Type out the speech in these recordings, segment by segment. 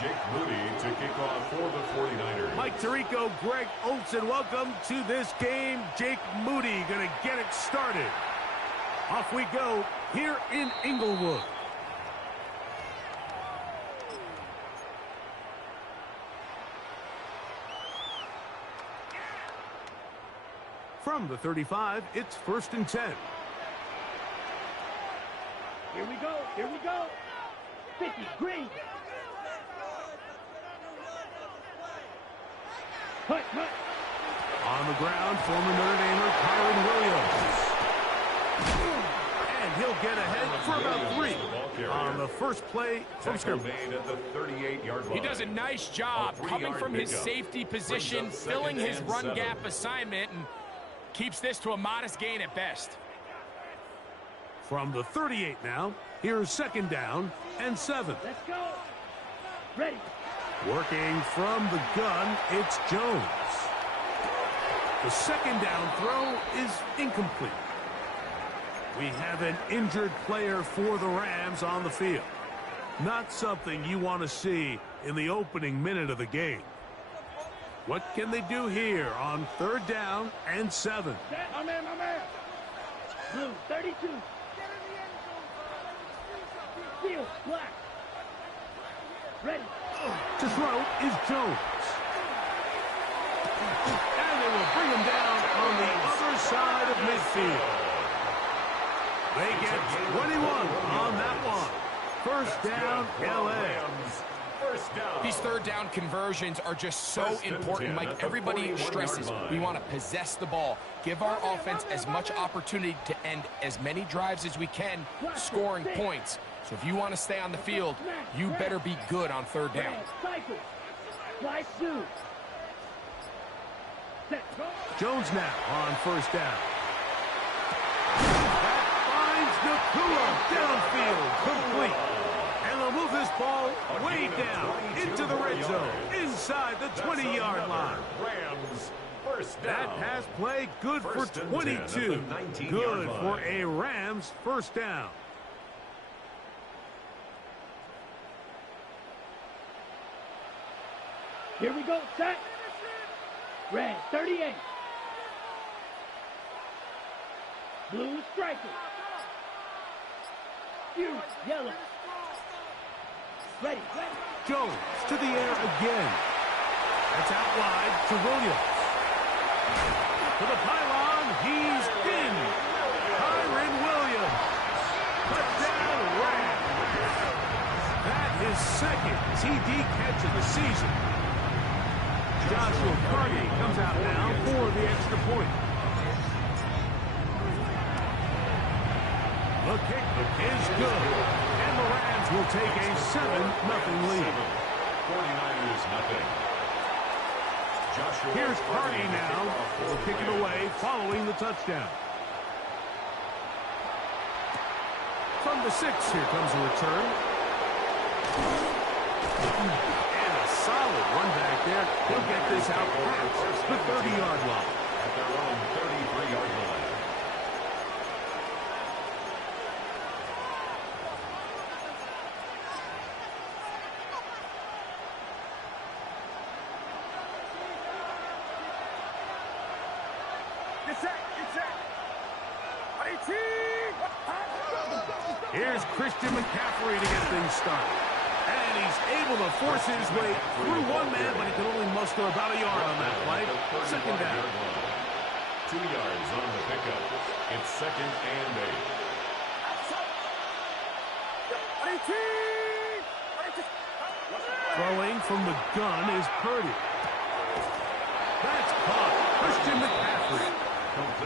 Jake Moody to kick off for the 49ers. Mike Tirico, Greg Olsen, welcome to this game. Jake Moody going to get it started. Off we go here in Inglewood. From the 35, it's 1st and 10. Here we go, here we go. 50, green. Cut. On the ground, former Notre Damer Kyron Williams. And he'll get ahead for about 3 on the first play from scrimmage. At the 38-yard line. He does a nice job coming from his safety position, filling his run gap assignment, and keeps this to a modest gain at best. From the 38 now, here's 2nd down and 7. Let's go. Ready. Working from the gun, it's Jones. The 2nd down throw is incomplete. We have an injured player for the Rams on the field. Not something you want to see in the opening minute of the game. What can they do here on 3rd down and 7? My man. Blue, 32. Field, black. Ready. To throw is Jones. And they will bring him down on the other side of midfield. They get 21 on that one. 1st down, L.A. These 3rd down conversions are just so important, Mike. Everybody stresses we want to possess the ball, give our offense as much opportunity to end as many drives as we can, scoring points. So if you want to stay on the field, you better be good on 3rd down. Cycle. Fly suit. Jones now on 1st down. That finds Nakua downfield, complete. And they'll move this ball way down into the red zone, inside the 20-yard line. Rams, 1st down. That pass play good for 22. Good for a Rams 1st down. Here we go, set. Red, 38. Blue, striker. Huge, yellow. Ready. Jones to the air again. That's out wide to Williams. To the pylon, he's in. Kyron Williams. Touchdown, Rams. That is 2nd TD catch of the season. Joshua Carney comes out now for the extra point. The kick is good. And the Rams will take a 7-0 lead. 49ers nothing. Here's Carney now. Will kick it away following the touchdown. From the 6, here comes a return. And a solid run back there. He'll get this out past the 30-yard line. At their own 33-yard line. Here's Christian McCaffrey to get things started. And he's able to force his way through one man, but he can only muster about a yard on that play. 2nd down. 2 yards on the pickup. It's 2nd and 8. Throwing from the gun is Purdy. That's caught. Christian McCaffrey.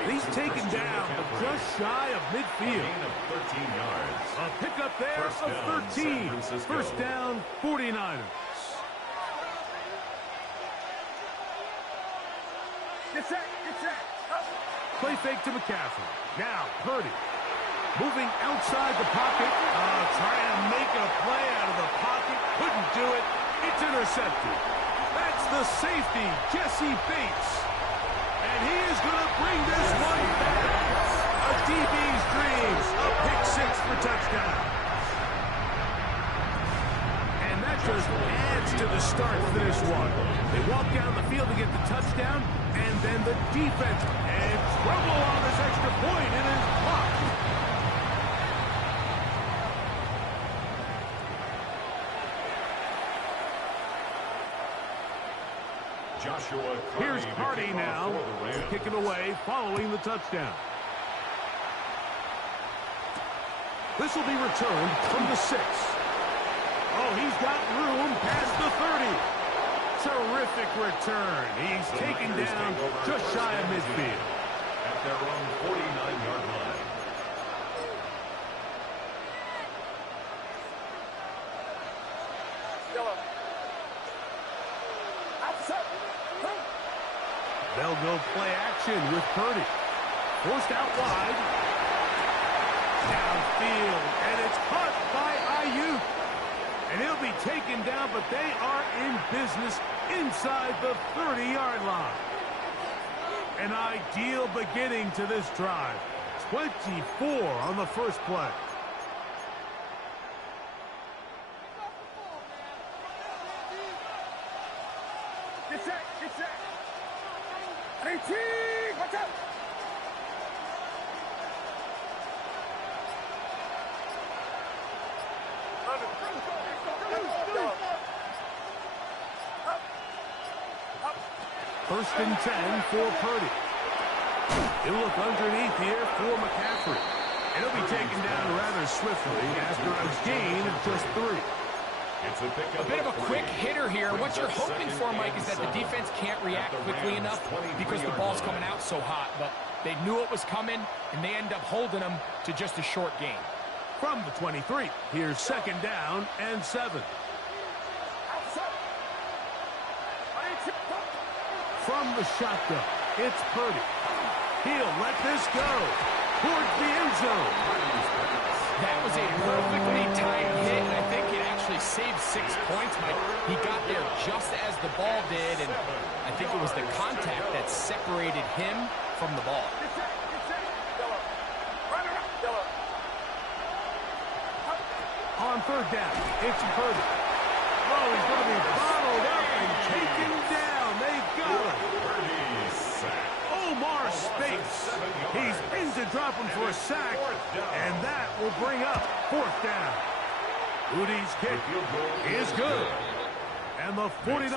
He's taken down, but just shy of midfield. Gain of 13 yards. A pickup there of 13. 1st down, 49ers. Play fake to McCaffrey. Now Purdy. Moving outside the pocket. Trying to make a play out of the pocket. Couldn't do it. It's intercepted. That's the safety, Jesse Bates. And he is going to bring this one back. A DB's dreams. A pick 6 for touchdown. And that just adds start finish one. They walk down the field to get the touchdown, and then the defense. And trouble on this extra point. It is blocked. Here's Carty now to kick it away following the touchdown. This will be returned from the 6. Oh, he's got room past the 30. Terrific return. He's taken down just shy of midfield. At their own 49-yard line. They'll go play action with Purdy. Forced out wide. Downfield, and it's caught by Ayuk. And he'll be taken down, but they are in business inside the 30-yard line. An ideal beginning to this drive. 24 on the first play. Get set, get set. 18, watch out. First and 10 for Purdy. He'll look underneath here for McCaffrey. And he'll be taken down rather swiftly after a gain of just 3. A bit of a quick hitter here. What you're hoping for, Mike, is that the defense can't react quickly enough because the ball's coming out so hot. But they knew it was coming, and they end up holding them to just a short gain. From the 23, here's second down and 7. From the shotgun, it's Purdy. He'll let this go towards the end zone. That was a perfectly timed hit, and I think it actually saved 6 points, Mike. He got there just as the ball did, and I think it was the contact that separated him from the ball. On third down, it's Purdy. Oh, he's going to be bottled up and taken down. They got him. Omar Speights. He's in to drop him for a sack, and that will bring up fourth down. Udi's kick is good. And the 49ers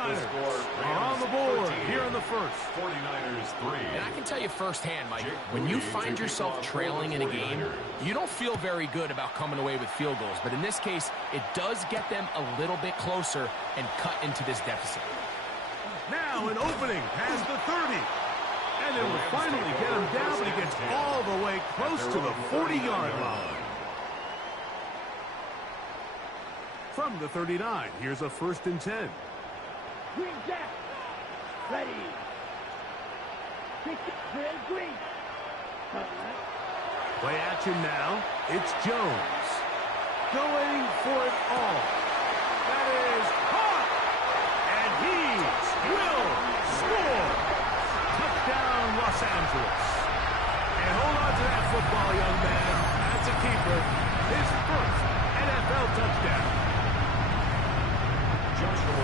are on the board here in the first. 49ers 3. And I can tell you firsthand, Mike, when you find yourself trailing in a game, you don't feel very good about coming away with field goals. But in this case, it does get them a little bit closer and cut into this deficit. Now an opening past the 30. And it will finally get him down, but he gets all the way close to the 40-yard line. From the 39, here's a first and 10. Green Jack. Ready. Kick it, Green, green. Play action now. It's Jones. Going for it all. That is caught. And he will score. Touchdown, Los Angeles. And hold on to that football, young man. That's a keeper. His first NFL touchdown.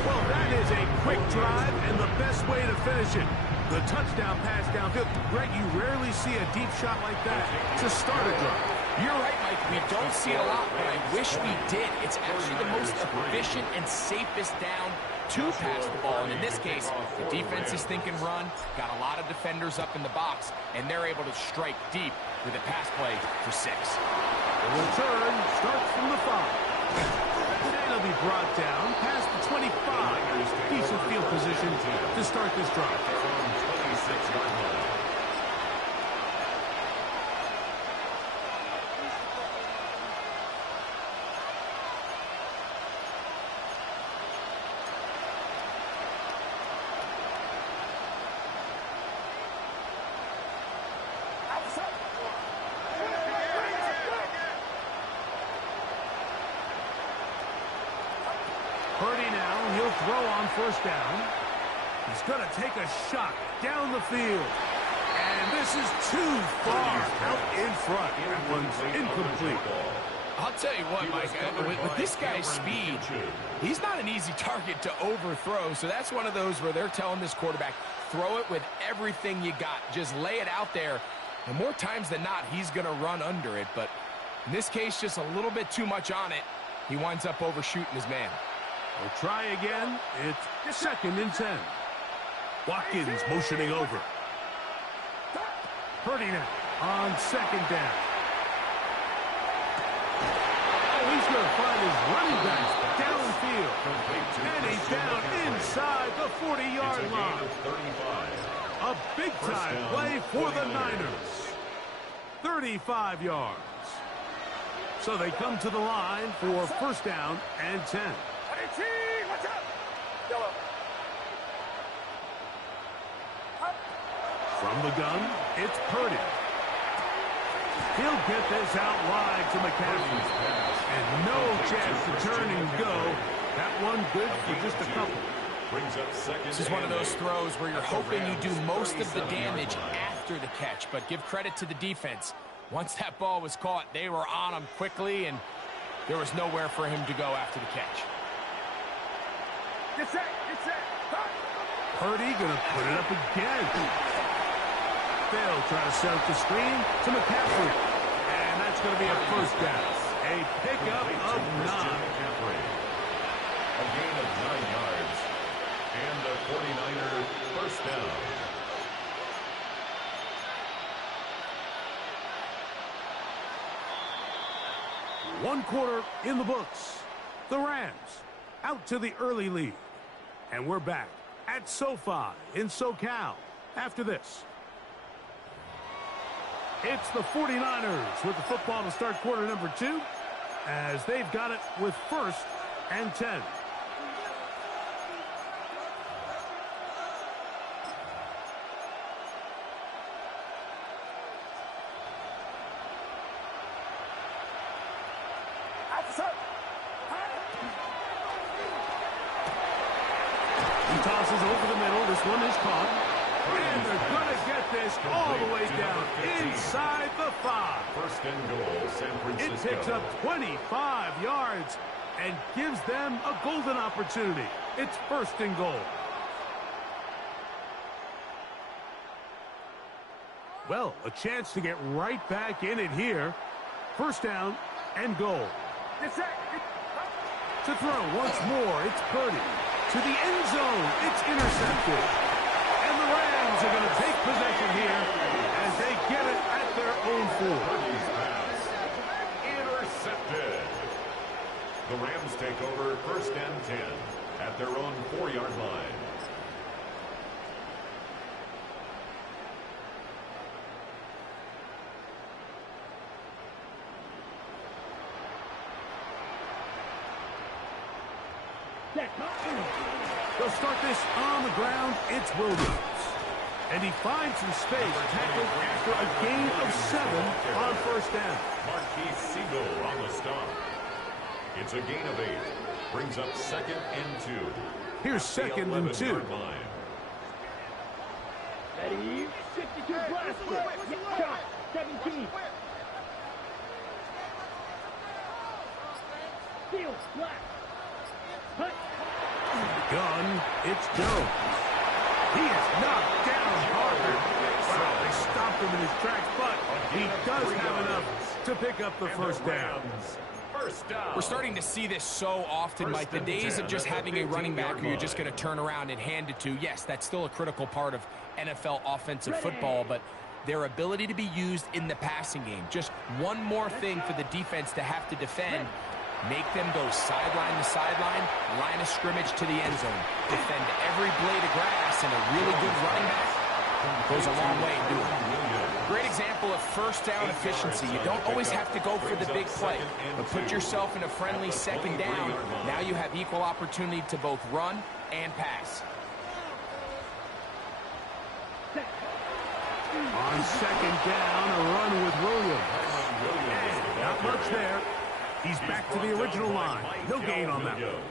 Well, that is a quick drive and the best way to finish it. The touchdown pass downfield. Greg, you rarely see a deep shot like that to start a drive. You're right, Mike. We don't see it a lot, but I wish we did. It's actually the most efficient and safest down to pass the ball. And in this case, the defense is thinking run, got a lot of defenders up in the box, and they're able to strike deep with a pass play for 6. The return starts from the 5. And it'll be brought down past the 25. Decent field position to start this drive. From 26-yard line. Purdy now, he'll throw on first down. He's going to take a shot down the field. And this is too far out in front. That one's incomplete. I'll tell you what, Mike, with this guy's speed, he's not an easy target to overthrow. So that's one of those where they're telling this quarterback, throw it with everything you got. Just lay it out there. And more times than not, he's going to run under it. But in this case, just a little bit too much on it. He winds up overshooting his man. We'll try again. It's 2nd and 10. Watkins motioning over. Purdy now on 2nd down. Oh, he's going to find his running back downfield. And he's down inside the 40-yard line. A big-time play for the Niners. 35 yards. So they come to the line for 1st down and 10. From the gun, it's Purdy. He'll get this out wide to McCaffrey. And no chance to turn and go. That one good for just a couple. This is one of those throws where you're hoping you do most of the damage after the catch, but give credit to the defense. Once that ball was caught, they were on him quickly, and there was nowhere for him to go after the catch. Purdy going to put it up again. They'll try to set up the screen to McCaffrey. And that's going to be a 1st down. A pickup of 9. A gain of 9 yards. And the 49er 1st down. One quarter in the books. The Rams out to the early lead. And we're back at SoFi in SoCal after this. It's the 49ers with the football to start quarter number 2 as they've got it with 1st and 10. He tosses over the middle. This one is caught. And they're going to get this all the way down inside the 5. 1st and goal, San Francisco. It picks up 25 yards and gives them a golden opportunity. It's 1st and goal. Well, a chance to get right back in it here. 1st down and goal. To throw once more, it's Purdy. To the end zone, it's intercepted. And the Rams are going to take possession here as they get it at their own 4. Purdy's pass intercepted. The Rams take over 1st and 10 at their own 4-yard line. They'll start this on the ground. It's Williams. And he finds some space tackled after a gain of 7 on 1st down. Marquise Siegel on the stop. It's a gain of 8. Brings up 2nd and 2. Here's 2nd and 2. Ready? 52 blaster. Shot. 17. Steal. Black. Hunt. Gun, it's Jones. He is knocked down hard. Well, they stopped him in his tracks, but he does have enough to pick up the 1st down. We're starting to see this so often, Mike. The days of just having a running back who you're just going to turn around and hand it to, yes, that's still a critical part of NFL offensive football, but their ability to be used in the passing game. Just one more thing for the defense to have to defend. Make them go sideline to sideline, line of scrimmage to the end zone. Defend every blade of grass, and a really good running back goes a long way in doing it. Great example of 1st down efficiency. You don't always have to go for the big play, but put yourself in a friendly 2nd down. Now you have equal opportunity to both run and pass. On 2nd down, a run with Williams. Not much there. He's back to the original line. No gain on that one.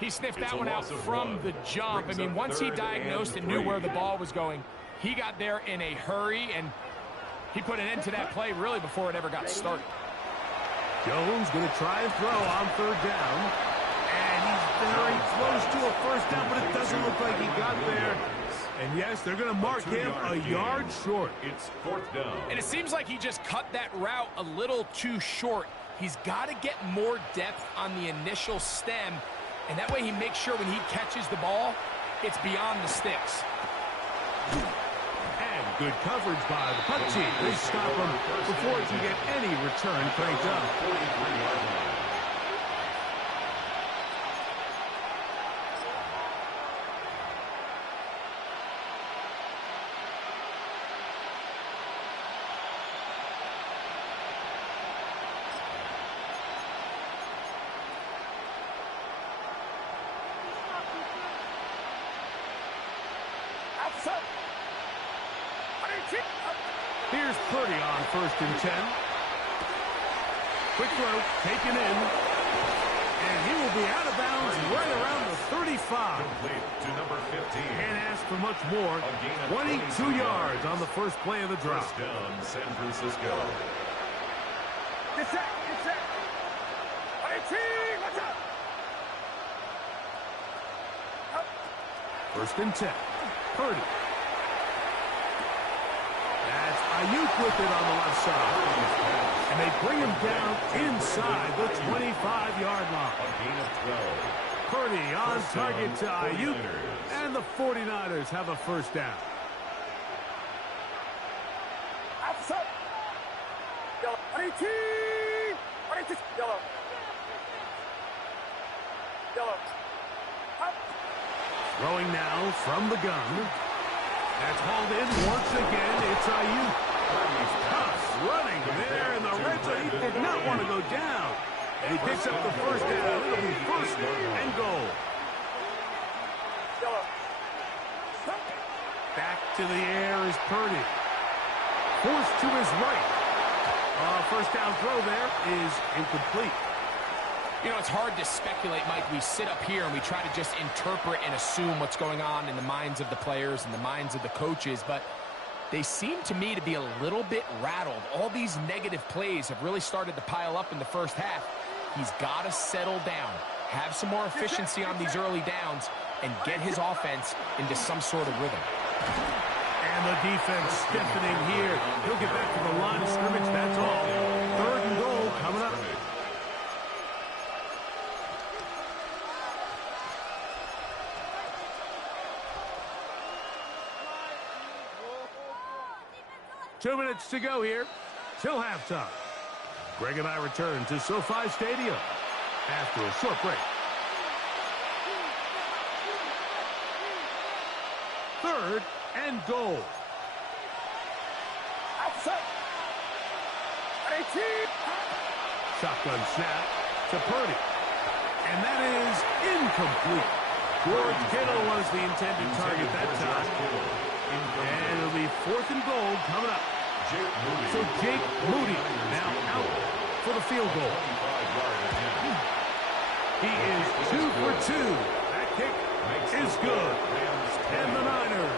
He sniffed that one out from the jump. I mean, once he diagnosed and knew where the ball was going, he got there in a hurry, and he put an end to that play really before it ever got started. Jones going to try and throw on third down. And he's very close to a first down, but it doesn't look like he got there. And yes, they're going to mark him a yard short. It's fourth down. And it seems like he just cut that route a little too short. He's got to get more depth on the initial stem, and that way he makes sure when he catches the ball, it's beyond the sticks. And good coverage by the punt team. They stop him before he can get any return cranked up. 43-yard line. Here's Purdy on first and 10. Quick throw, taken in. And he will be out of bounds right around the 35. Complete to number 15. Can't ask for much more. 22 yards on the first play of the drive. First down, San Francisco. Get set, get set. Watch out. First and 10. Purdy. That's Ayuk with it on the left side. And they bring him down inside the 25-yard line. A gain of 12. Purdy on target to Ayuk. And the 49ers have a first down. Outside. Yellow. 18. 22. Yellow. Yellow. Up. Throwing now from the gun. That's hauled in once again. It's Ayuk. Tough running there in the red zone. He did not want to go down. And he picks up the first down. It'll be first and goal. Back to the air is Purdy. Forced to his right. First down throw there is incomplete. You know, it's hard to speculate, Mike. We sit up here and we try to just interpret and assume what's going on in the minds of the players and the minds of the coaches, but they seem to me to be a little bit rattled. All these negative plays have really started to pile up in the first half. He's got to settle down, have some more efficiency on these early downs, and get his offense into some sort of rhythm. And the defense stiffening here. He'll get back to the line of scrimmage, that's all. Third and goal coming up. 2 minutes to go here till halftime. Greg and I return to SoFi Stadium after a short break. Third and goal. Outside. 18. Shotgun snap to Purdy. And that is incomplete. George Kittle was the intended target that time. And it'll be fourth and goal coming up. So Jake Moody now out for the field goal. He is 2 for 2. That kick is good. And the Niners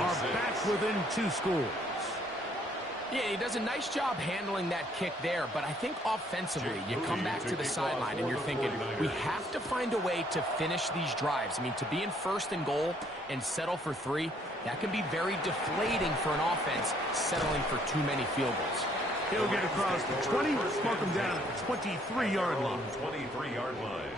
are back within 2 scores. Yeah, he does a nice job handling that kick there, but I think offensively, you come back to the sideline and you're thinking, we have to find a way to finish these drives. I mean, to be in first and goal and settle for 3, that can be very deflating for an offense settling for too many field goals. He'll get across the 20, mark him down at the 23-yard line. 23-yard line.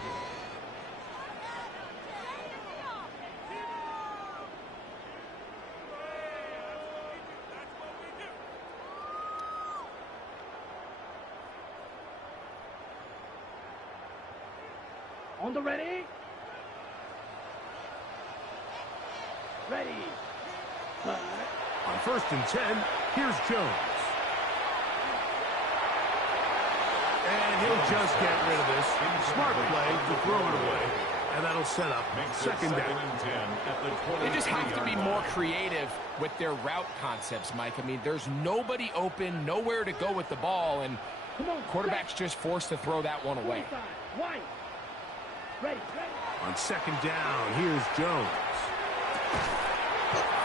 On the ready. Ready. On first and 10, here's Jones. And he'll just get rid of this. Smart play to throw it away. And that'll set up second down. They just have to be more creative with their route concepts, Mike. I mean, there's nobody open, nowhere to go with the ball, and quarterback's just forced to throw that one away. White. Ready. On second down, here's Jones.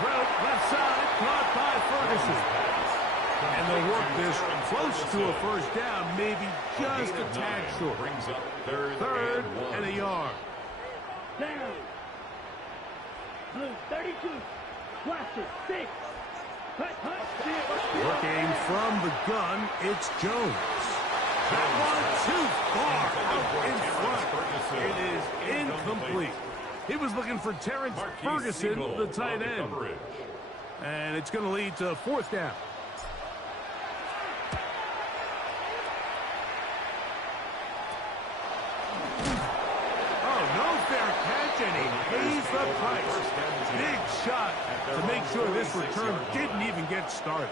Throw left side, caught by Ferguson. And they'll work this close to a first down, maybe just a tad short. Brings up third and a yard. Down. Blue 32. Blaster 6. Working from the gun, it's Jones. That one too far out in front. It is incomplete. He was looking for Terrence Ferguson, the tight end. And it's going to lead to fourth down. Oh, no fair catch, and he pays the price. Big shot to make sure this return didn't even get started.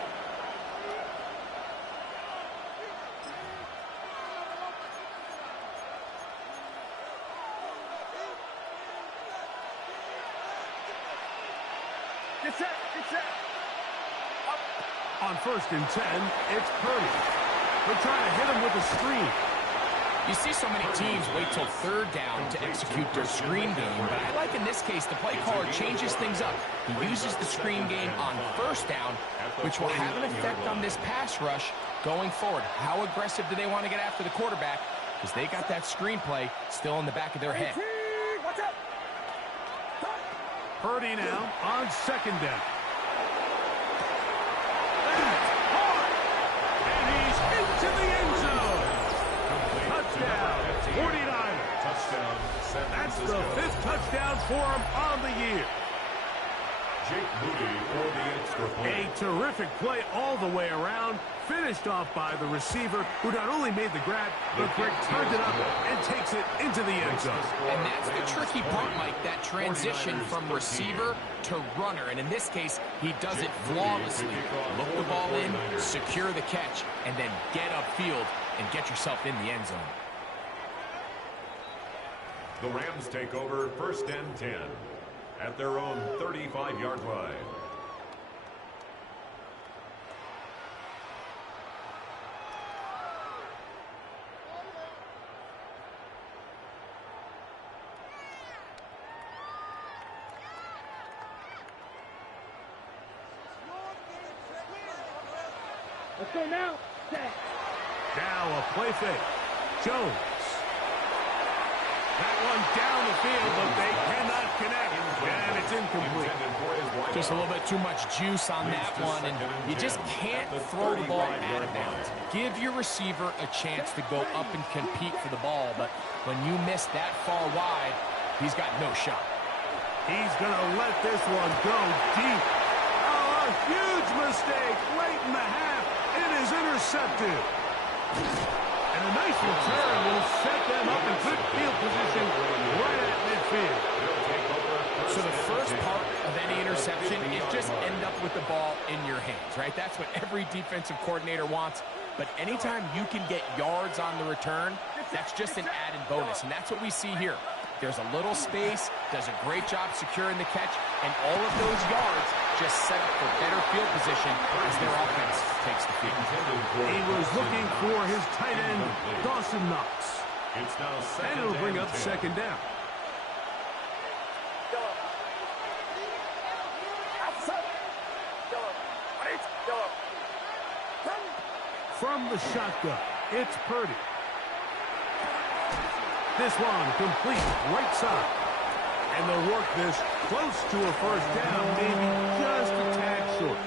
On 1st and 10, it's Purdy. They're trying to hit him with a screen. You see so many teams wait till third down to execute their screen game, but I like in this case the play caller changes things up. He uses the screen game on first down, which will have an effect on this pass rush going forward. How aggressive do they want to get after the quarterback? Because they got that screen play still in the back of their head. Purdy now on 2nd down. And he's into the end zone. Touchdown, 49ers. Touchdown, San That's the Francisco. 5th touchdown for him on the year. Jake Moody for the extra point. A terrific play all the way around, finished off by the receiver, who not only made the grab, but Greg turned it up and takes it into the end zone. And that's the tricky part, Mike, that transition from receiver to runner. And in this case, he does it flawlessly. Look the ball in, secure the catch, and then get upfield and get yourself in the end zone. The Rams take over 1st and 10 at their own 35-yard line. Let's go now. Set. Now a play fake. Jones. That one down the field, but they cannot connect. And it's incomplete. Just a little bit too much juice on that one, and you just can't throw the ball out of bounds. Give your receiver a chance to go up and compete for the ball, but when you miss that far wide, he's got no shot. He's going to let this one go deep. Oh, a huge mistake late in the half. It is intercepted. And a nice return will set them up in good field position right at midfield. So the first part of any interception is just end up with the ball in your hands, right? That's what every defensive coordinator wants. But anytime you can get yards on the return, that's just an added bonus. And that's what we see here. There's a little space, does a great job securing the catch, and all of those yards just set up for better field position as their offense takes the field. He was looking for his tight end, Dawson Knox. It's now And it'll bring up 2nd down. From the shotgun, it's Purdy. This one complete right side. And they'll work this close to a first down, maybe just a tad short.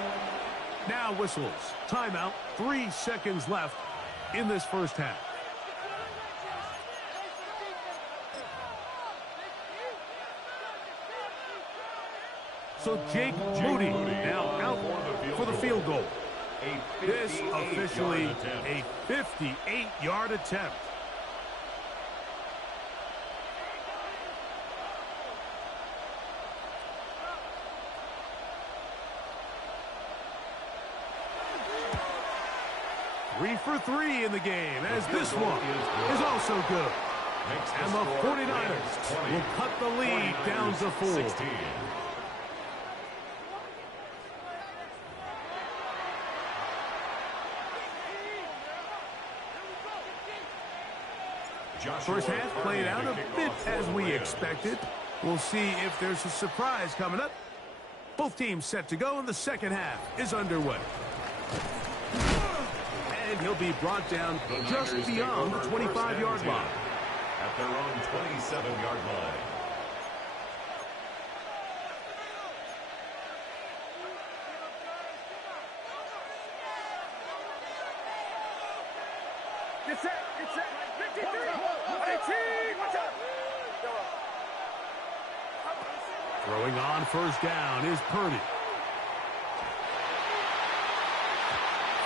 Now whistles. Timeout. 3 seconds left in this first half. So Jake Moody now out for the field goal. This officially a 58-yard attempt. Three for 3 in the game, as this one is also good. And the 49ers will cut the lead down to 4. First half played out a bit as we expected. We'll see if there's a surprise coming up. Both teams set to go, and the second half is underway. and he'll be brought down just beyond the 25-yard line. At their own 27-yard line. Get set, get set. 53, 18, watch out. Throwing on first down is Purdy.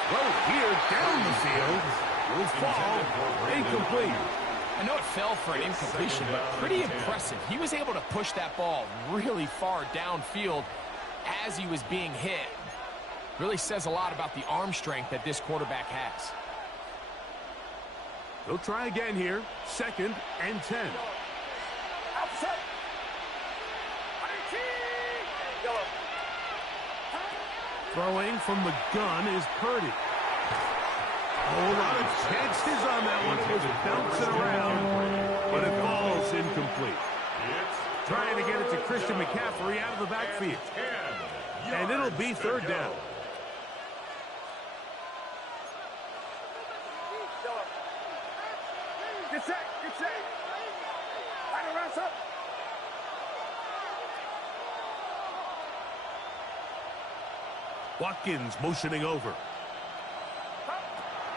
Throw here down the field. Will fall. Incomplete. I know it fell for an incompletion, but pretty impressive. He was able to push that ball really far downfield as he was being hit. Really says a lot about the arm strength that this quarterback has. They'll try again here. 2nd and 10. Outside. 18. Throwing from the gun is Purdy. A whole lot of chances on that one. It was bouncing around, but it falls incomplete. Trying to get it to Christian McCaffrey out of the backfield. And it'll be 3rd down. Get set, get set. Line around, up. Watkins motioning over.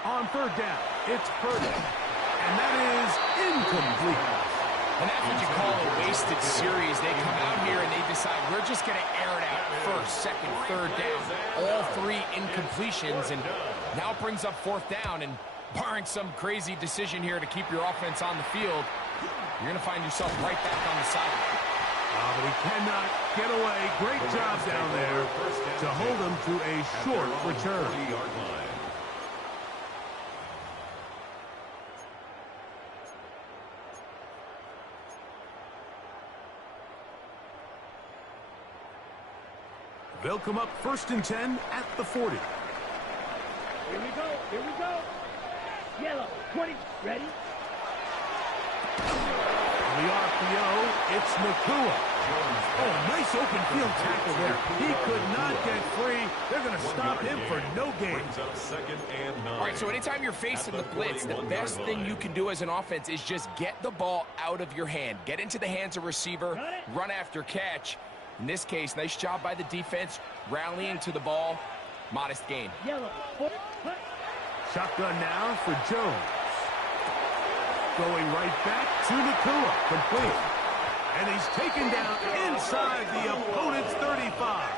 On 3rd down, it's Purdy. And that is incomplete. And that's what you call a wasted series. They come out here and they decide we're just going to air it out 1st, 2nd, 3rd down. All 3 incompletions, and now it brings up 4th down. And barring some crazy decision here to keep your offense on the field, you're going to find yourself right back on the sideline. But he cannot get away. Great job down there to hold him to a short return. They'll come up 1st and 10 at the 40. Here we go, here we go. Yellow, 20, ready? On the RPO, it's Nakua. Oh, nice open field tackle there. He could not get free. They're going to stop him for no gain. All right, so anytime you're facing the blitz, the best thing you can do as an offense is just get the ball out of your hand. Get into the hands of receiver, run after catch. In this case, nice job by the defense, rallying to the ball. Modest gain. Shotgun now for Jones. Going right back to Nakua. Complete. And he's taken down inside the opponent's 35.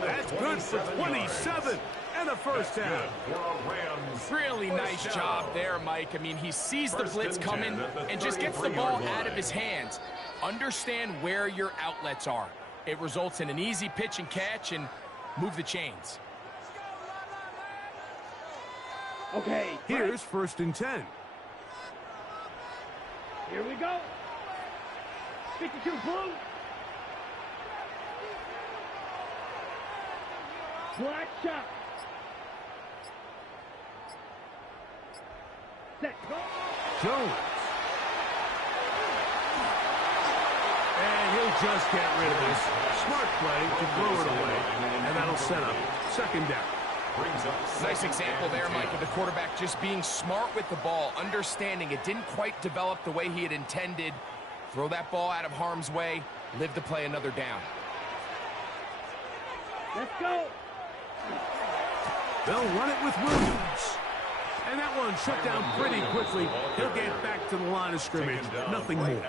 That's good for 27 and a 1st down. Really nice job there, Mike. I mean, he sees the blitz coming and just gets the ball out of his hands. Understand where your outlets are. It results in an easy pitch and catch and move the chains. Okay. Here's 1st and 10. Here we go. 52 blue. Black shot. Set. Go. Jones. And he'll just get rid of this. Smart play to throw it away. And that'll set up 2nd down. Nice example there, Mike, of the quarterback just being smart with the ball, understanding it didn't quite develop the way he had intended. Throw that ball out of harm's way, live to play another down. Let's go. They'll run it with Williams. And that one shut down pretty quickly. He'll get back to the line of scrimmage. Nothing more.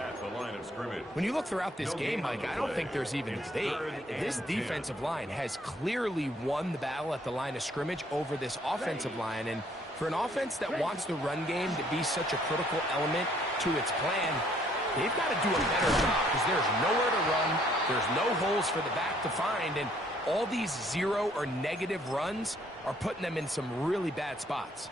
When you look throughout this game, Mike, I don't think there's even a debate. This defensive line has clearly won the battle at the line of scrimmage over this offensive line. And for an offense that wants the run game to be such a critical element to its plan, they've got to do a better job because there's nowhere to run. There's no holes for the back to find. And all these 0 or negative runs are putting them in some really bad spots.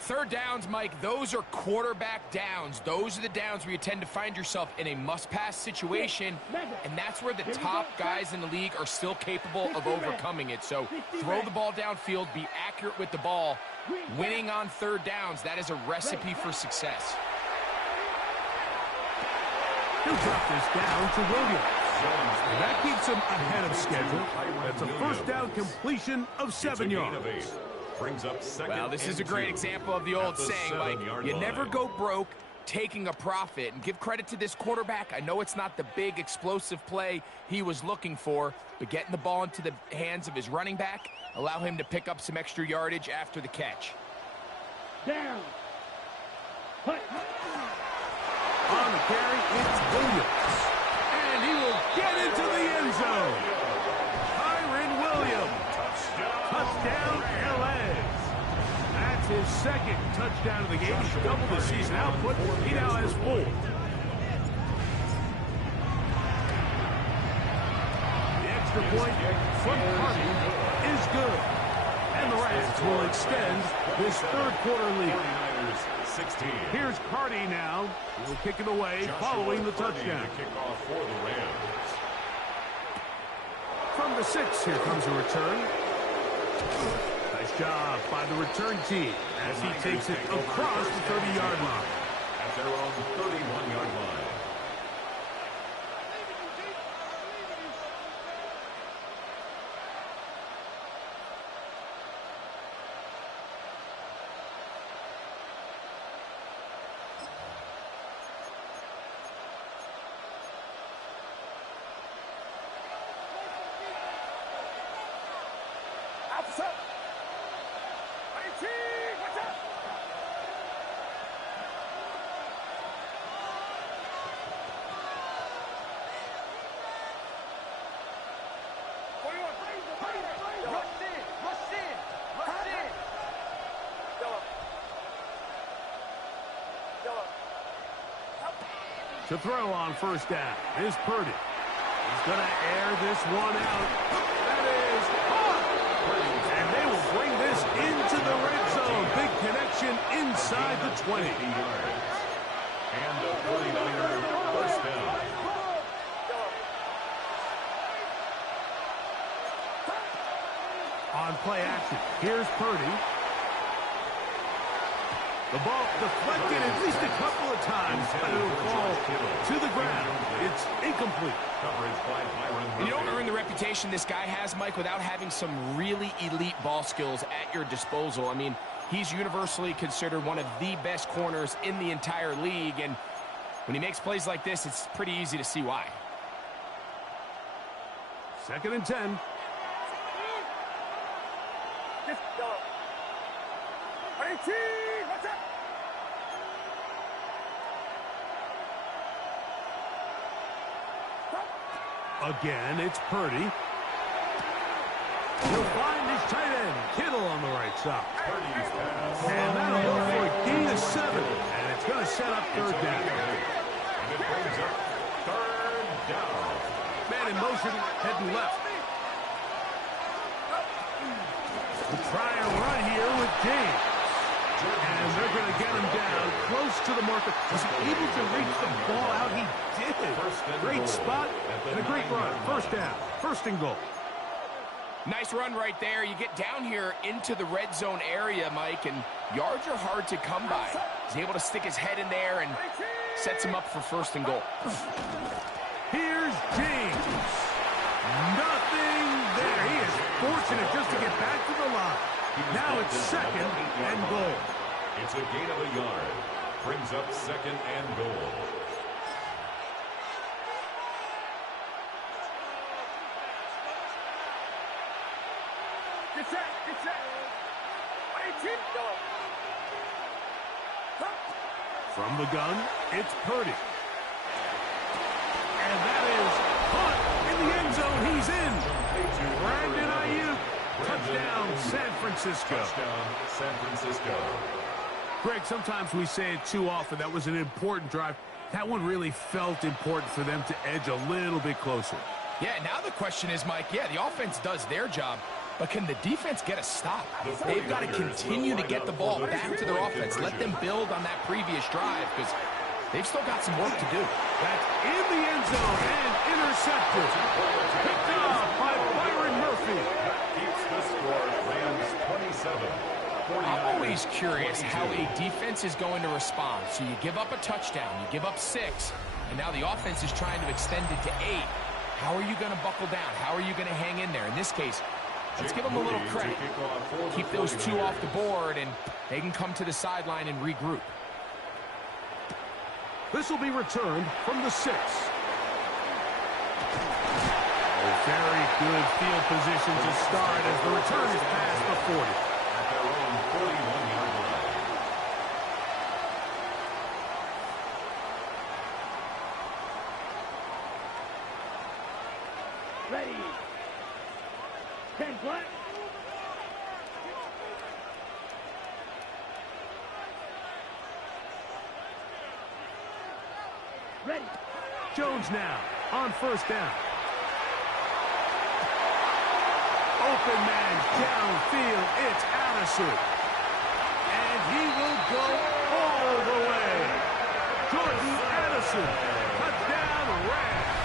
3rd downs, Mike, those are quarterback downs. Those are the downs where you tend to find yourself in a must-pass situation, and that's where the top guys in the league are still capable of overcoming it. So throw the ball downfield, be accurate with the ball. Winning on 3rd downs, that is a recipe for success. He'll drop this down to Williams. And that keeps him ahead of schedule. That's a 1st down completion of 7 yards. Brings up second. Well, this is a great example of the old saying, like, you never go broke taking a profit. And give credit to this quarterback. I know it's not the big explosive play he was looking for, but getting the ball into the hands of his running back, allow him to pick up some extra yardage after the catch. Down. Put. On the carry, it's Williams. And he will get into the end zone. Kyren Williams. Touchdown, LA. That's his second touchdown of the game. He's doubled the season output. He now has 4. The extra point from Carty is good. And the Rams will extend this third-quarter lead. 16. Here's Carty now. He will kick it away following the touchdown. Kickoff for the Rams. From the 6, here comes a return. Nice job by the return team as he takes it across the 30-yard line. At their own 31-yard line. To throw on first down is Purdy. He's going to air this one out. That is caught. And they will bring this into the red zone. Big connection inside the 20. And the 49er first down. On play action, here's Purdy. The ball deflected at least a couple of times, but it'll fall to the ground. It's incomplete. Coverage by Byron. You don't earn the reputation this guy has, Mike, without having some really elite ball skills at your disposal. I mean, he's universally considered one of the best corners in the entire league, and when he makes plays like this, it's pretty easy to see why. 2nd and 10. Again, it's Purdy. He'll find his tight end, Kittle, on the right side. And that'll go for a gain of 7. And it's going to set up third down. And it brings up third down. Man in motion, heading left. We'll try and run here with James. And they're going to get him down close to the marker. Was he able to reach the ball out? He did. Great spot and a great run. First down. First and goal. Nice run right there. You get down here into the red zone area, Mike, and yards are hard to come by. He's able to stick his head in there and sets him up for first and goal. Here's James. Nothing there. He is fortunate just to get back to the line. Now it's second and goal. It's a gain of a yard. Brings up second and goal. Get set. From the gun, it's Purdy. And that is caught in the end zone. He's in. Brandon Ayuk. Touchdown, San Francisco. Touchdown, San Francisco. Greg, sometimes we say it too often. That was an important drive. That one really felt important for them to edge a little bit closer. Yeah, now the question is, Mike, yeah, the offense does their job, but can the defense get a stop? They've got to continue to get the ball back to their offense. Let them build on that previous drive because they've still got some work to do. That's in the end zone and intercepted. Picked off by Byron Murphy. Keeps the score. Rams 27. I'm always curious how a defense is going to respond. So you give up a touchdown, you give up 6, and now the offense is trying to extend it to 8. How are you going to buckle down? How are you going to hang in there? In this case, Let's give them a little credit. Keep those two off the board, and they can come to the sideline and regroup. This will be returned from the 6. A very good field position to start as the return is past the 40. At their own 41-yard line. Ready. 10 black. Ready. Jones now on first down. Open man downfield. It's Addison. And he will go all the way. Jordan Addison. Touchdown, Rams.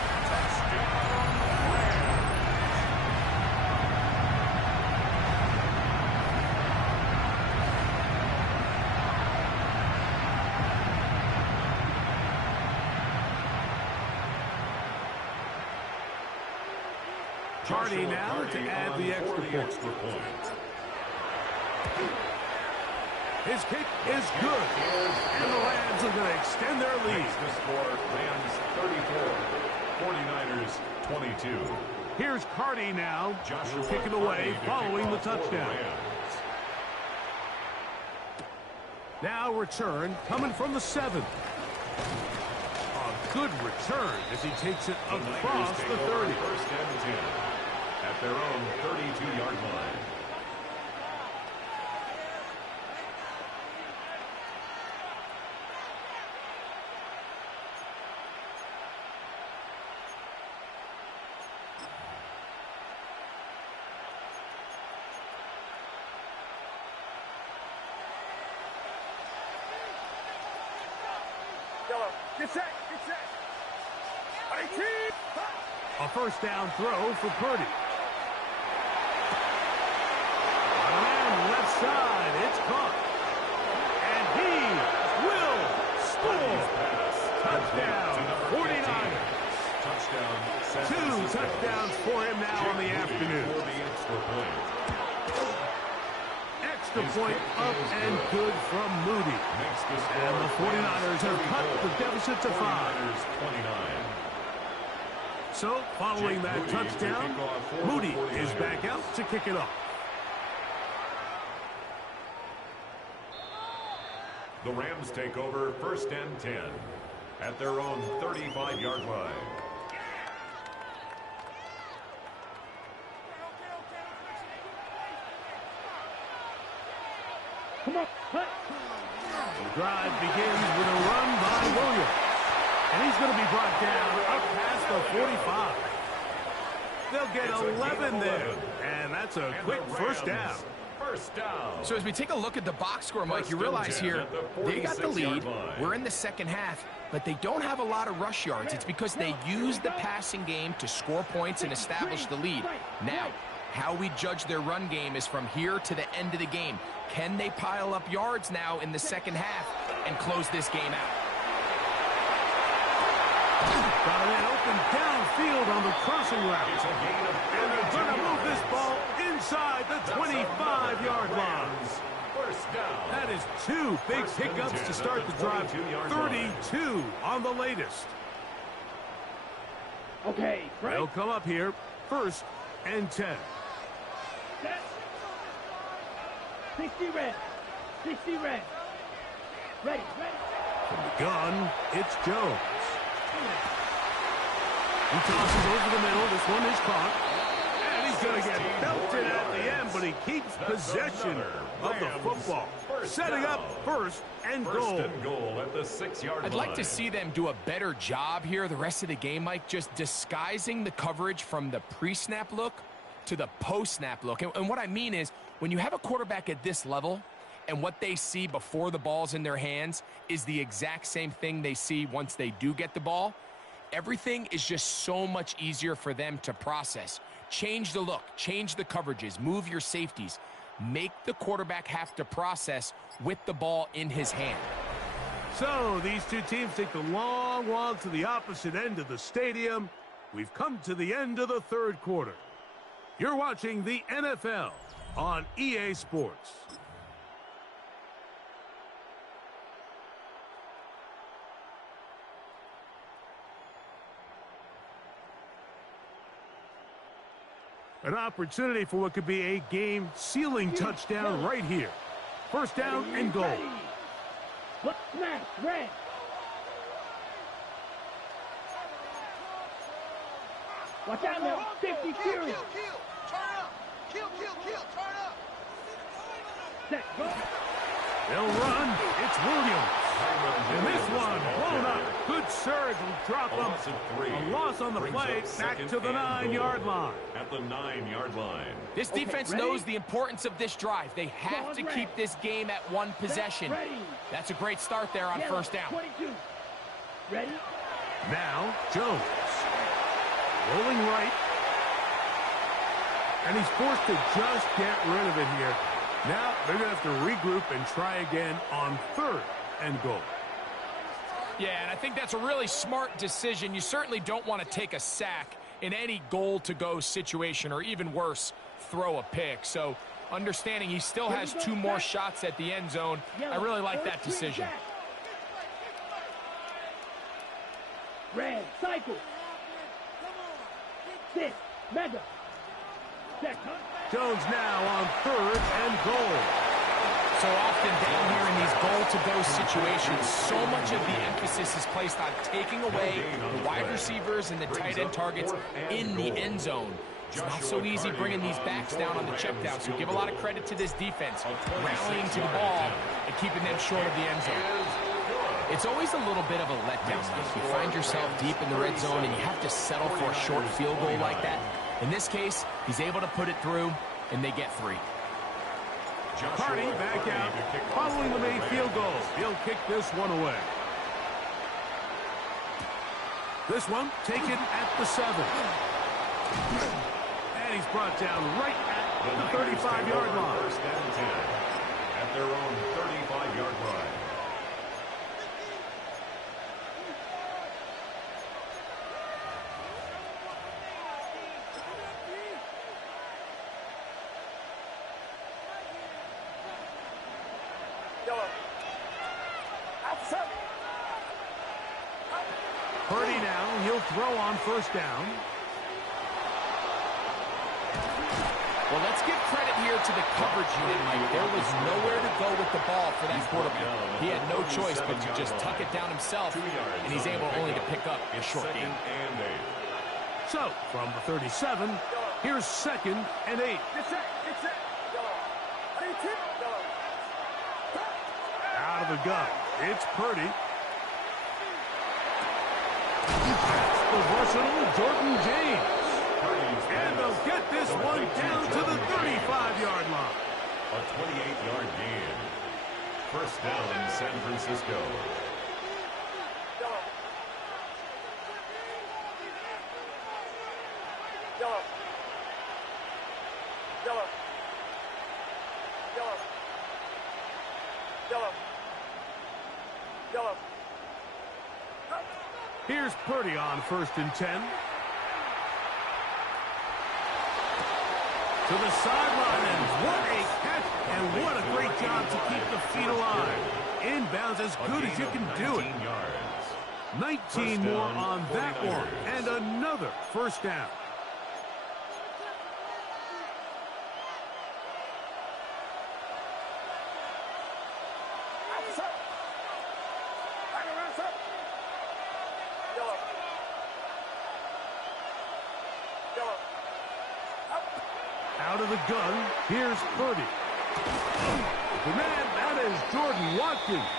Hardy now to add the extra point. His kick is good. And the Rams are going to extend their lead. The score, Rams 34, 49ers 22. Here's Cardi now. Joshua kick it away following the touchdown. Now return coming from the 7. A good return as he takes it across the 30. First and 10 at their own 32-yard line. Get set. Get set. A first down throw for Purdy. And left side, it's caught. And he will score. Touchdown, 49ers. Two touchdowns for him now on the afternoon. Extra point up and good from Moody. And the 49ers have cut the deficit to 5. So, following that touchdown, Moody is back out to kick it off. The Rams take over first and 10 at their own 35-yard line. Come on. Cut. The drive begins with a run by Williams. And he's going to be brought down up past the 45. They'll get 11 there. And that's a quick first down. So as we take a look at the box score, Mike, you realize here they got the lead. We're in the second half, but they don't have a lot of rush yards. It's because they use the passing game to score points and establish the lead. Now, how we judge their run game is from here to the end of the game. Can they pile up yards now in the second half and close this game out? Got it open downfield on the crossing route. And they're going to move this ball inside the 25-yard line. That is 2 big pickups to start the drive. 32 on the latest. Okay, right. They'll come up here first and 10. 60 red. 60 red. Ready, ready. From the gun, it's Jones. He tosses over the middle. This one is caught. And he's going to get belted at the end, but he keeps possession of the football. Setting up first and goal. At the 6-yard line. I'd like to see them do a better job here the rest of the game, Mike, just disguising the coverage from the pre-snap look to the post-snap look. And what I mean is, when you have a quarterback at this level and what they see before the ball's in their hands is the exact same thing they see once they do get the ball, everything is just so much easier for them to process. Change the look, change the coverages, move your safeties. Make the quarterback have to process with the ball in his hand. So these two teams take the long walk to the opposite end of the stadium. We've come to the end of the third quarter. You're watching the NFL on EA Sports. An opportunity for what could be a game-sealing touchdown right here. First down and goal. Smash, red. Watch out now, 50 Fury. Kill, turn up. Kill, turn up. Set, go. They'll run. It's Williams. And this one blown up. Good surge will drop them. A loss on the play, back to the 9-yard line. At the 9-yard line. This defense knows the importance of this drive. They have to keep this game at one possession. That's a great start there on first down. 22. Ready? Now, Jones. Rolling right. And he's forced to just get rid of it here. Now they're going to have to regroup and try again on third and goal. Yeah, and I think that's a really smart decision. You certainly don't want to take a sack in any goal-to-go situation, or even worse, throw a pick. So understanding he still has 2 more shots at the end zone, I really like that decision. Red, cycle. Sit, mega. Set, Jones now on third and goal. So often down here in these goal-to-go situations, so much of the emphasis is placed on taking away the wide receivers and the tight end targets in the end zone. It's not so easy bringing these backs down on the check down, so give a lot of credit to this defense, rallying to the ball and keeping them short of the end zone. It's always a little bit of a letdown if you find yourself deep in the red zone and you have to settle for a short field goal like that. In this case, he's able to put it through, and they get 3. Hardy back out, following the made field goal. He'll kick this one away. This one taken at the 7. And he's brought down right at the 35-yard line. First and 10 at their own 35-yard line. Purdy now, he'll throw on first down. Well, let's give credit here to the coverage unit, Mike. There was nowhere to go with the ball for that quarterback. He had no choice but to just tuck it down himself, and he's able only to pick up a short gain. So, from the 37, here's second and 8. Out of the gun, it's Purdy. That's the versatile Jordan James. And they'll get this one down to the 35-yard line. A 28-yard gain. First down, San Francisco. Here's Purdy on first and 10. To the sideline, and what a catch, and what a great job to keep the feet alive. Inbounds as good as you can do it. 19 more on that one, and another first down. Out of the gun, here's Purdy. The man, that is Jordan Watkins.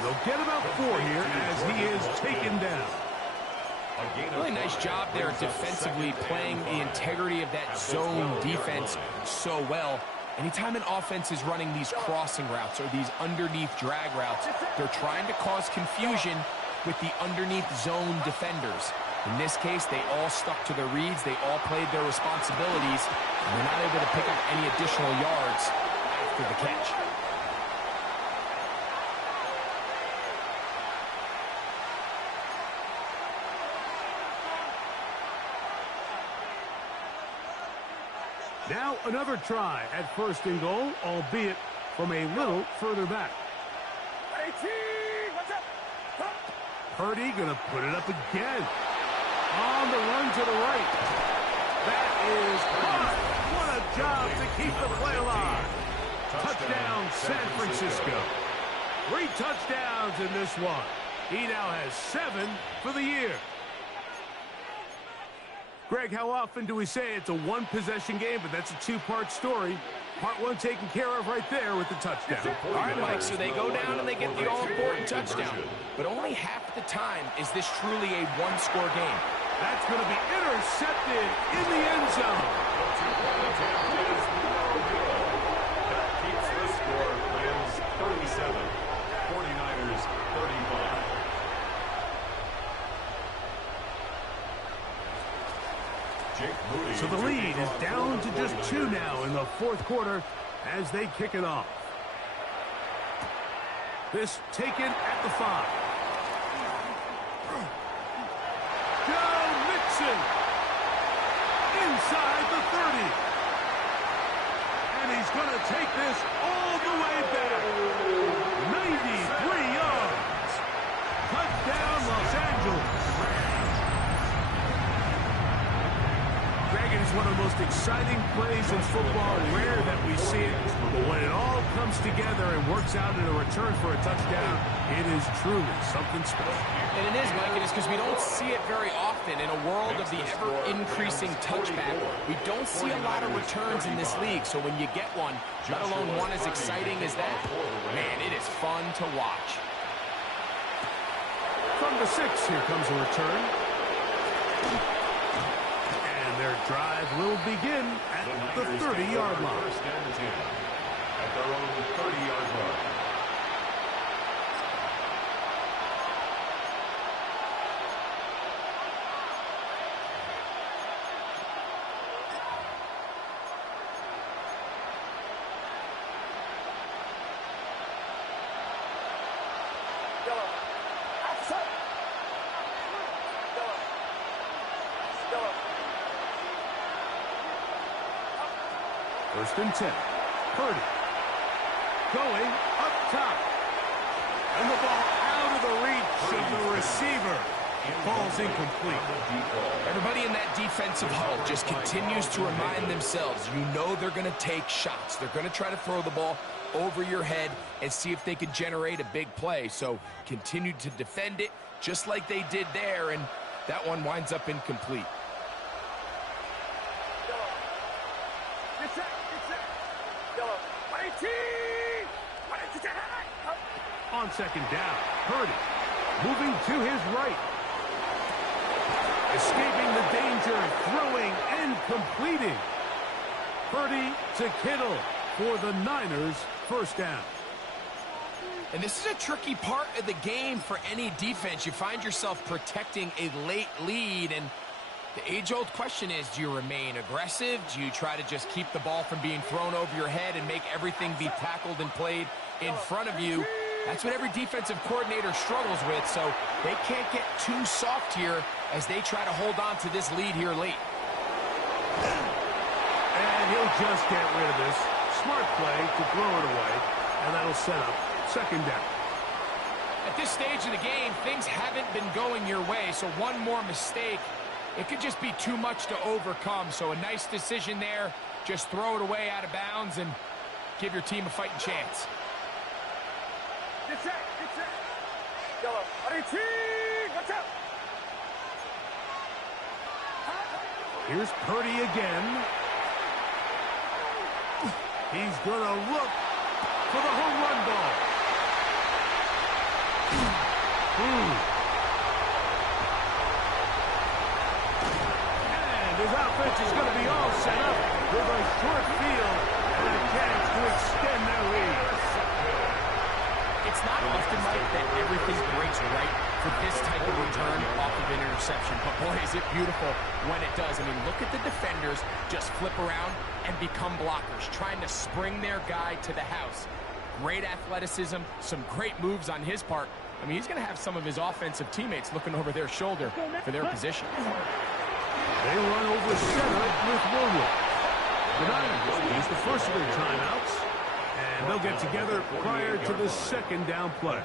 They'll get about 4 here as he is taken down. Really nice job there defensively, playing the integrity of that zone defense so well. Anytime an offense is running these crossing routes or these underneath drag routes, they're trying to cause confusion with the underneath zone defenders. In this case, they all stuck to their reads, they all played their responsibilities, and they're not able to pick up any additional yards after the catch. Now another try at 1st and goal, albeit from a little further back. Purdy gonna put it up again. On the run to the right. That is caught. What a job to keep the play alive. Touchdown, San Francisco. 3 touchdowns in this one. He now has 7 for the year. Greg, how often do we say it's a one-possession game, but that's a 2-part story? Part 1 taken care of right there with the touchdown. All right, Mike, so they go down and they get the all-important touchdown. But only half the time is this truly a one-score game. That's going to be intercepted in the end zone. That keeps the score. Rams 37, 49ers 35. So the lead is down to just 2 now in the 4th quarter as they kick it off. This taken at the 5. Joe Mixon inside the 30. And he's going to take this all the way back. 93 yards. Touchdown, Los Angeles. It's one of the most exciting plays in football. Rare that we see it, but when it all comes together and works out in a return for a touchdown, it is truly something special. And it is, Mike. It is because we don't see it very often in a world of the ever-increasing touchback. We don't see a lot of returns in this league, so when you get one, let alone one as exciting as that, man, it is fun to watch. From the 6, here comes a return. Their drive will begin at the 30-yard line. First and 10 at their own 30-yard line. First and 10. Purdy going up top. And the ball out of the reach of the receiver. Ball's incomplete. Everybody in that defensive huddle just continues to remind themselves, you know they're going to take shots. They're going to try to throw the ball over your head and see if they can generate a big play. So continue to defend it just like they did there, and that one winds up incomplete. On second down, Purdy moving to his right. Escaping the danger, throwing and completing. Purdy to Kittle for the Niners, first down. And this is a tricky part of the game for any defense. You find yourself protecting a late lead, and the age-old question is, do you remain aggressive? Do you try to just keep the ball from being thrown over your head and make everything be tackled and played in front of you? That's what every defensive coordinator struggles with, so they can't get too soft here as they try to hold on to this lead here late. And he'll just get rid of this. Smart play to throw it away, and that'll set up second down. At this stage of the game, things haven't been going your way, so one more mistake, it could just be too much to overcome. So a nice decision there. Just throw it away out of bounds and give your team a fighting chance. Here's Purdy again. He's going to look for the home run ball. And his offense is going to be all set up with a short field and a chance to extend their lead. It's not often, Mike, that everything breaks right for this type of return off of an interception. But, boy, is it beautiful when it does. I mean, look at the defenders just flip around and become blockers, trying to spring their guy to the house. Great athleticism, some great moves on his part. I mean, he's going to have some of his offensive teammates looking over their shoulder for their position. They run over center with Williams. The Niners use the first of their timeouts, and they'll get together prior to the second down play.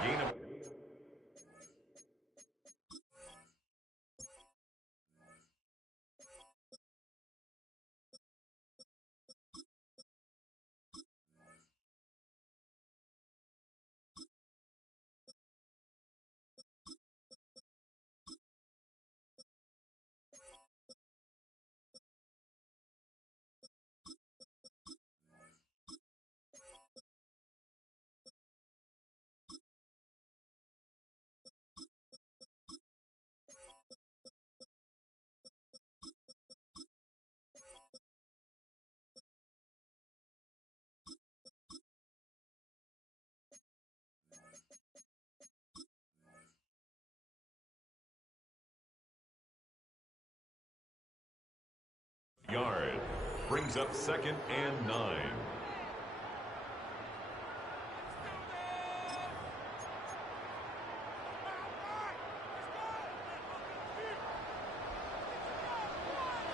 Yard brings up 2nd and 9.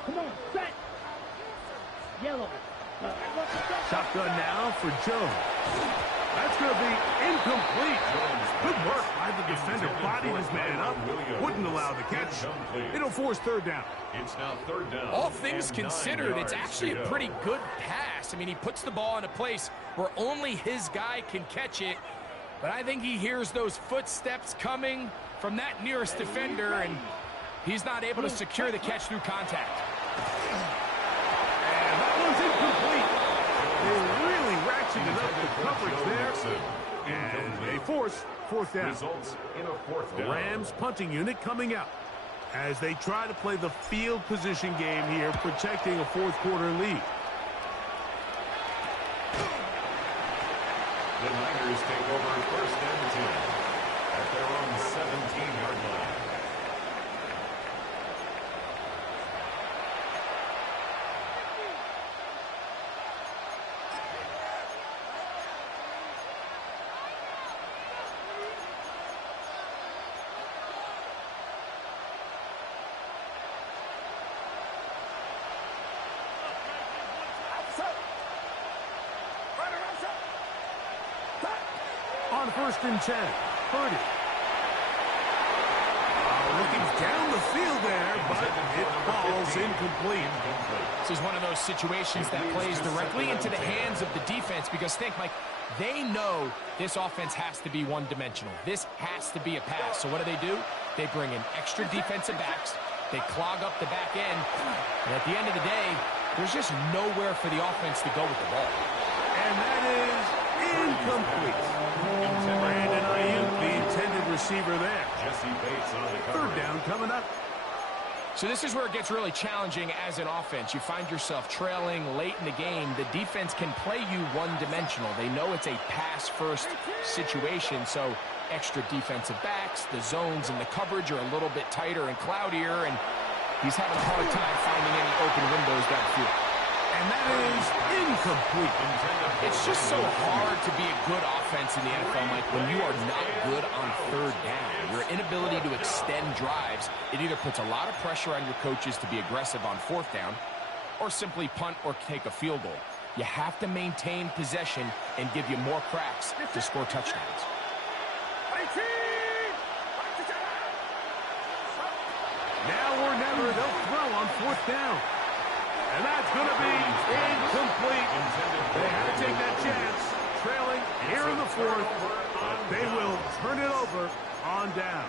Come on, set. Yellow. Shotgun now for Jones. That's going to be incomplete. Good work by the defender. Bodied his man up. Wouldn't allow the catch. It'll force 3rd down. It's now 3rd down. All things considered, it's actually a pretty good pass. I mean, he puts the ball in a place where only his guy can catch it. But I think he hears those footsteps coming from that nearest defender, and he's not able to secure the catch through contact. And that one's incomplete. They really ratcheted up the coverage there. And they force 4th down. Results in a 4th down. The Rams punting unit coming out as they try to play the field position game here, protecting a 4th quarter lead. The Niners take over 1st and 10 at their own 17-yard line. On 1st and 10, Purdy. Looking down the field there, but it falls incomplete. This is one of those situations that plays directly into the hands of the defense because think, Mike, they know this offense has to be one-dimensional. This has to be a pass. So what do? They bring in extra defensive backs. They clog up the back end. And at the end of the day, there's just nowhere for the offense to go with the ball. And that is incomplete. Brandon Ayuk, the intended receiver there. Jesse Bates on the 3rd down coming up. So this is where it gets really challenging as an offense. You find yourself trailing late in the game. The defense can play you one-dimensional. They know it's a pass-first situation, so extra defensive backs, the zones and the coverage are a little bit tighter and cloudier, and he's having a hard time finding any open windows downfield. And that is incomplete. It's just so hard to be a good offense in the NFL, Mike, when you are not good on 3rd down. Your inability to extend drives, it either puts a lot of pressure on your coaches to be aggressive on 4th down or simply punt or take a field goal. You have to maintain possession and give you more cracks to score touchdowns. Now or never, they'll throw on 4th down. And that's going to be incomplete. They had to take that chance. Trailing here in the 4th. They will turn it over on down.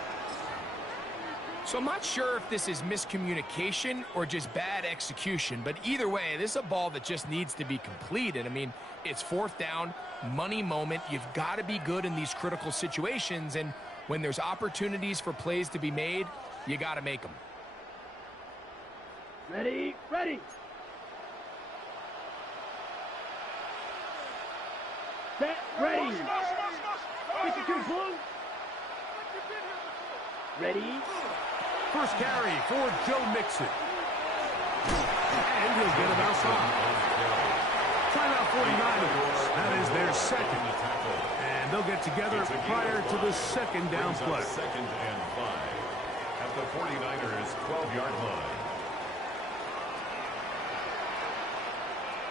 So I'm not sure if this is miscommunication or just bad execution, but either way, this is a ball that just needs to be completed. I mean, it's 4th down, money moment. You've got to be good in these critical situations, and when there's opportunities for plays to be made, you got to make them. Ready, ready. Set, ready. 52 blue. Ready. First carry for Joe Mixon. And he'll get him outside. Timeout 49ers. That is their 2nd. And they'll get together prior to the 2nd down play. 2nd and 5 at the 49ers 12-yard line.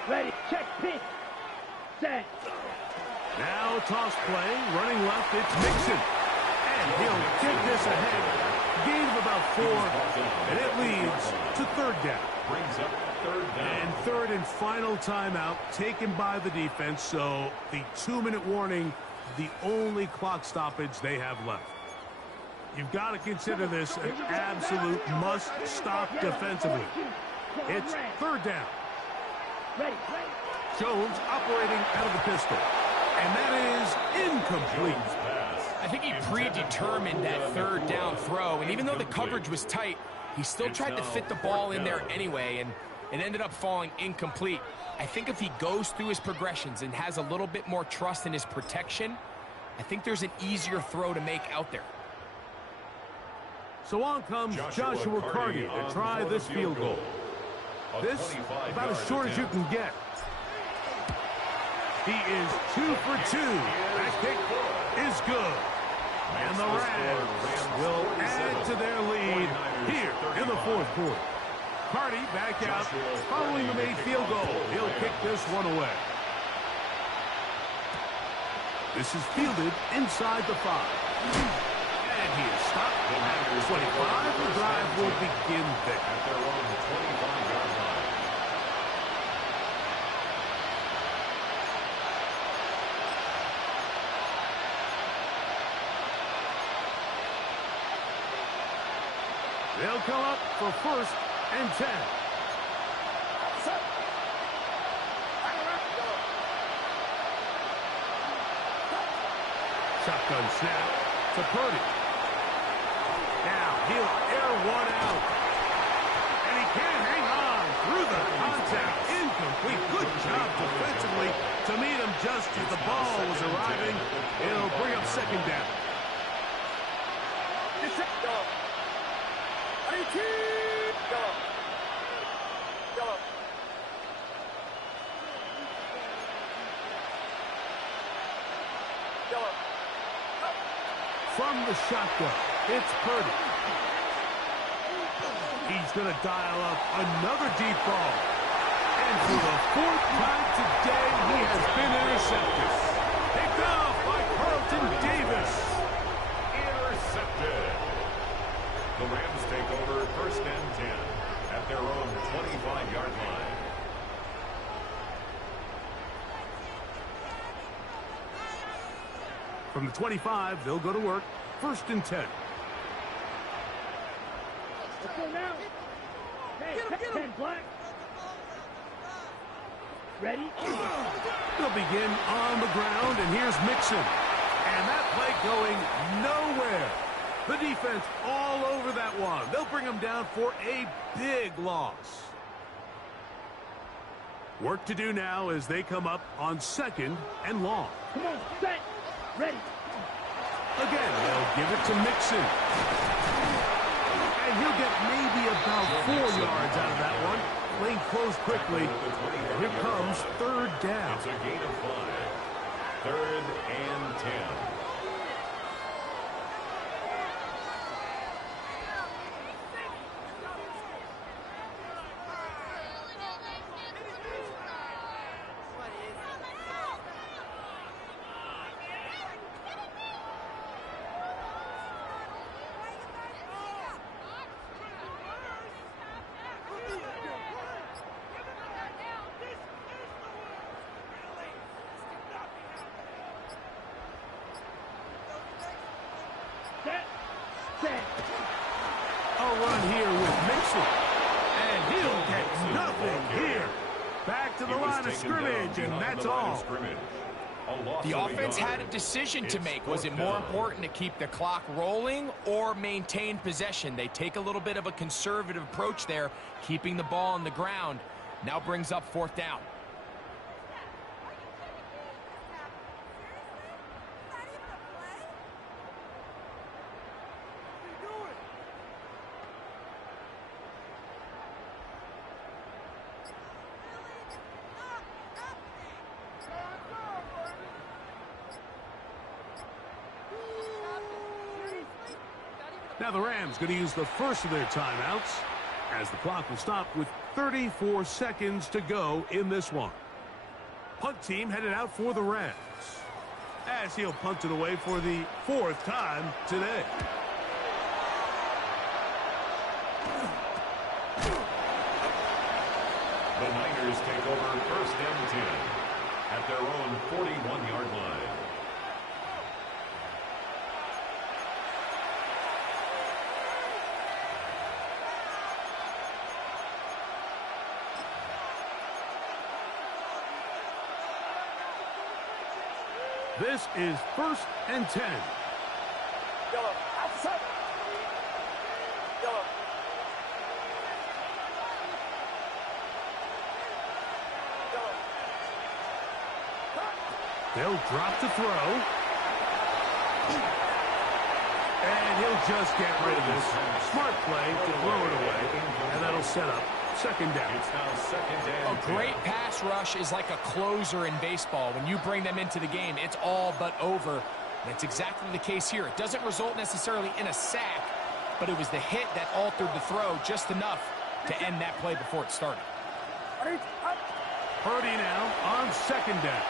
Ready, check, pitch. Set. Now toss play, running left, it's Mixon. And he'll kick this ahead. Gain of about 4, and it leads to third down. Brings up third down. And third and final timeout taken by the defense, so the 2-minute warning, the only clock stoppage they have left. You've got to consider this an absolute must-stop defensively. It's third down. Jones operating out of the pistol. And that is incomplete. I think he predetermined that third down throw, and even though the coverage was tight, he still tried to fit the ball in there anyway, and it ended up falling incomplete. I think if he goes through his progressions and has a little bit more trust in his protection, I think there's an easier throw to make out there. So on comes Joshua Carty to try this field goal. This, about as short as you can get. He is 2 for 2. That kick is good. And the Rams will add to their lead here in the fourth quarter. Carty back out following the made field goal. He'll kick this one away. This is fielded inside the 5. And he is stopped at 25. The drive will begin there. At their own 25-yard line. They'll come up for first and 10. Shotgun snap to Purdy. Now he'll air one out. And he can't hang on through the contact. Incomplete. Good job defensively to meet him just as the ball was arriving. It'll bring up second down. From the shotgun, it's Purdy. He's going to dial up another deep ball. And for the 4th time today, he has been intercepted. Picked off by Carlton Davis. Intercepted. The Rams take over first and 10 at their own 25-yard line. From the 25, they'll go to work. First and 10. Let's go now. Hey, get him, Black. Ready? They'll begin on the ground, and here's Mixon. And that play going nowhere. The defense all over that one. They'll bring him down for a big loss. Work to do now as they come up on second and long. Come on, set. Ready. Again, they'll give it to Mixon. And he'll get maybe about 4 yards out of that one. Lane closed quickly. Here comes third down. It's a gain of 5. Third and 10. A run here with Mixon. And he'll get nothing here. Back to the line of scrimmage, and that's all. The offense had a decision to make. Was it more important to keep the clock rolling or maintain possession? They take a little bit of a conservative approach there, keeping the ball on the ground. Now brings up fourth down. Now the Rams going to use the first of their timeouts as the clock will stop with 34 seconds to go in this one. Punt team headed out for the Rams, as he'll punt it away for the 4th time today. The Niners take over 1st and 10 at their own 41-yard line. This is 1st and 10. Yellow. Outside. Yellow. They'll drop to throw. And he'll just get rid of this. Smart play to throw it away. And that'll set up 2nd down. It's now 2nd down. A great pass rush is like a closer in baseball. When you bring them into the game, it's all but over. That's exactly the case here. It doesn't result necessarily in a sack, but it was the hit that altered the throw just enough to end that play before it started. Purdy now on 2nd down.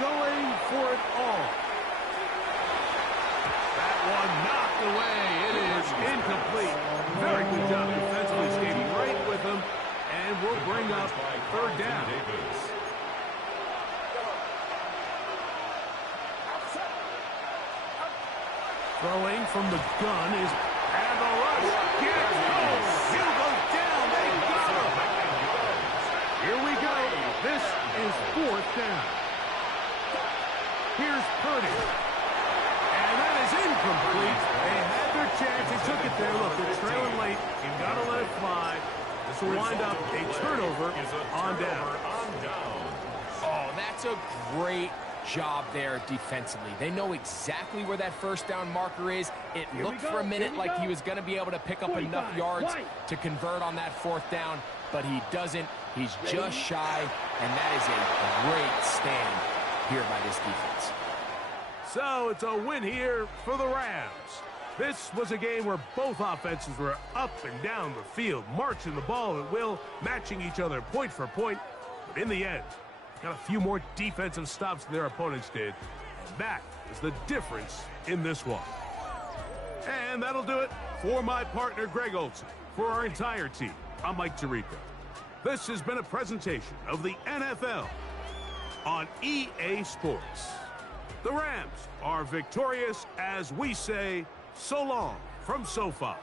Going for it all. That one knocked away. It is incomplete. Very good job defensively, skating right with him. And we'll bring up 3rd down. Throwing from the gun is, and the rush gets home. He'll go down. They got him. Here we go. This is 4th down. Here's Purdy. And that is incomplete. They had their chance. They took it there. Look, they're trailing late. You've got to let it fly. This will wind up a turnover on down. Oh, that's a great job there defensively. They know exactly where that 1st down marker is. It looked for a minute like he was going to be able to pick up enough yards to convert on that 4th down, but he doesn't. He's just shy, and that is a great stand here by this defense. So it's a win here for the Rams. This was a game where both offenses were up and down the field, marching the ball at will, matching each other point for point. But in the end, got a few more defensive stops than their opponents did. And that is the difference in this one. And that'll do it for my partner, Greg Olson. For our entire team, I'm Mike Tirico. This has been a presentation of the NFL on EA Sports. The Rams are victorious as we say so long from SoFi.